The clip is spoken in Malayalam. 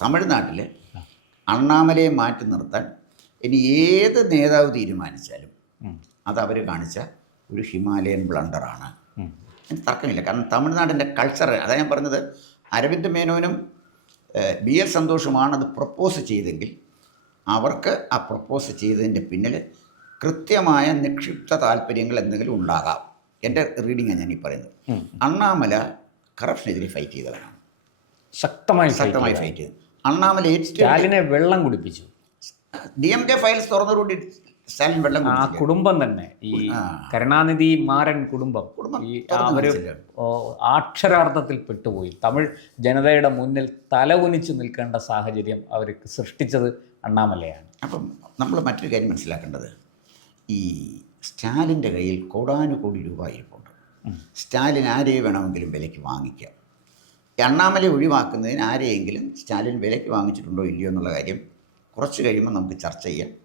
തമിഴ്നാട്ടിൽ അണ്ണാമലയെ മാറ്റി നിർത്താൻ ഇനി ഏത് നേതാവ് തീരുമാനിച്ചാലും അത് അവർ കാണിച്ച ഒരു ഹിമാലയൻ ബ്ലണ്ടറാണ്. തർക്കമില്ല. കാരണം തമിഴ്നാടിൻ്റെ കൾച്ചർ, അതാണ് ഞാൻ പറഞ്ഞത്. അരവിന്ദ് മേനോനും ബി എൽ സന്തോഷുമാണ് അത് പ്രപ്പോസ് ചെയ്തെങ്കിൽ അവർക്ക് ആ പ്രപ്പോസ് ചെയ്തതിൻ്റെ പിന്നിൽ കൃത്യമായ നിക്ഷിപ്ത താല്പര്യങ്ങൾ എന്തെങ്കിലും ഉണ്ടാകാം. എൻ്റെ റീഡിങ്ങാണ് ഞാൻ ഈ പറയുന്നത്. അണ്ണാമല കറപ്ഷനെതിരെ ഫൈറ്റ് ചെയ്തവനാണ്, ശക്തമായി ഫൈറ്റ് ചെയ്തു. അണ്ണാമല സ്റ്റാലിനെ വെള്ളം കുടിപ്പിച്ചു. DMK ഫയൽസ് തുറന്നുകൂടി സ്റ്റാലിൻ വെള്ളം ആ കുടുംബം തന്നെ, ഈ കരുണാനിധി മാരൻ കുടുംബം, ഈ അവര് അക്ഷരാർത്ഥത്തിൽ പെട്ടുപോയി. തമിഴ് ജനതയുടെ മുന്നിൽ തല കുനിച്ച് നിൽക്കേണ്ട സാഹചര്യം അവർക്ക് സൃഷ്ടിച്ചത് അണ്ണാമലയാണ്. അപ്പം നമ്മൾ മറ്റൊരു കാര്യം മനസ്സിലാക്കേണ്ടത്, ഈ സ്റ്റാലിൻ്റെ കയ്യിൽ കോടാനുകോടി രൂപ ഇരിപ്പുണ്ട്. സ്റ്റാലിൻ ആരെയും വേണമെങ്കിലും വിലയ്ക്ക് വാങ്ങിക്കാം. അണ്ണാമലയെ ഒഴിവാക്കുന്നതിന് ആരെയെങ്കിലും സ്റ്റാലിൻ വിലയ്ക്ക് വാങ്ങിച്ചിട്ടുണ്ടോ ഇല്ലയോ എന്നുള്ള കാര്യം കുറച്ച് കഴിയുമ്പോൾ നമുക്ക് ചർച്ച ചെയ്യാം.